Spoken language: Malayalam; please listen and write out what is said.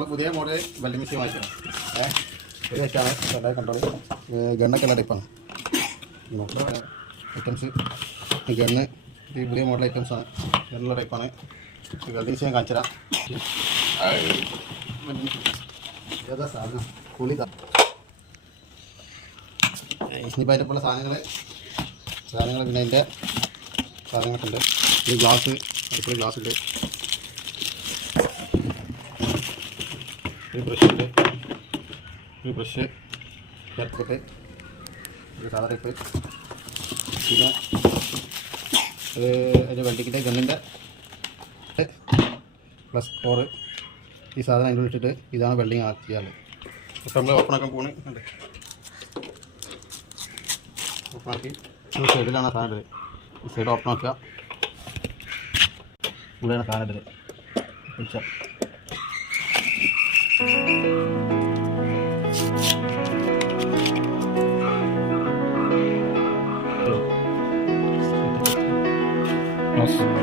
നമ്മൾ പുതിയ മോഡൽ വെൽഡിംഗ് മെഷീൻ വാങ്ങിക്കണം. ഇത് വെച്ചാണ് എല്ലാ കൺട്രോൾ ഗണ്ണൊക്കെ ഉള്ള ടൈപ്പാണ്. ഐറ്റംസ് ഗണ്ണ് ഈ പുതിയ മോഡൽ ഐറ്റംസാണ്. ഗണ്ണുള്ള ടൈപ്പാണ്. വെൽഡിംഗ് മെഷീൻ കാണിച്ചു തരാം. ഏതാ സാധനം പുളിതാ. ഇനിയിപ്പോൾ അതിൻ്റെ സാധനങ്ങൾ പിന്നെ അതിൻ്റെ സാധനങ്ങളൊക്കെ ഉണ്ട്. ഒരു ഗ്ലാസ് അടുത്തൊരു ഗ്ലാസ് ഉണ്ട്. ഒരു ബ്രഷ് ഉണ്ട്. ഒരു ബ്രഷ് ചേർത്തിട്ട് ഒരു സാധാ ടൈപ്പ്. പിന്നെ അതിൻ്റെ വെൽഡിങ്ങിൻ്റെ ഗണ്ണിൻ്റെ പ്ലസ് 4 ഈ സാധനം അതിൻ്റെ വിളിച്ചിട്ട് ഇതാണ് വെൽഡിങ് ചെയ്യാറ്. അപ്പോൾ നമ്മൾ ഓപ്പണാക്കാൻ പോണ് ഉണ്ട്. ഓപ്പണാക്കി സൈഡിലാണ് ആ സാധനം ഇട്ടത്. ഈ സൈഡ് ഓപ്പൺ ആക്കുക. ഇവിടെയാണ് സാധനം ഇട്ടത്. പിടിച്ചാൽ Nossa.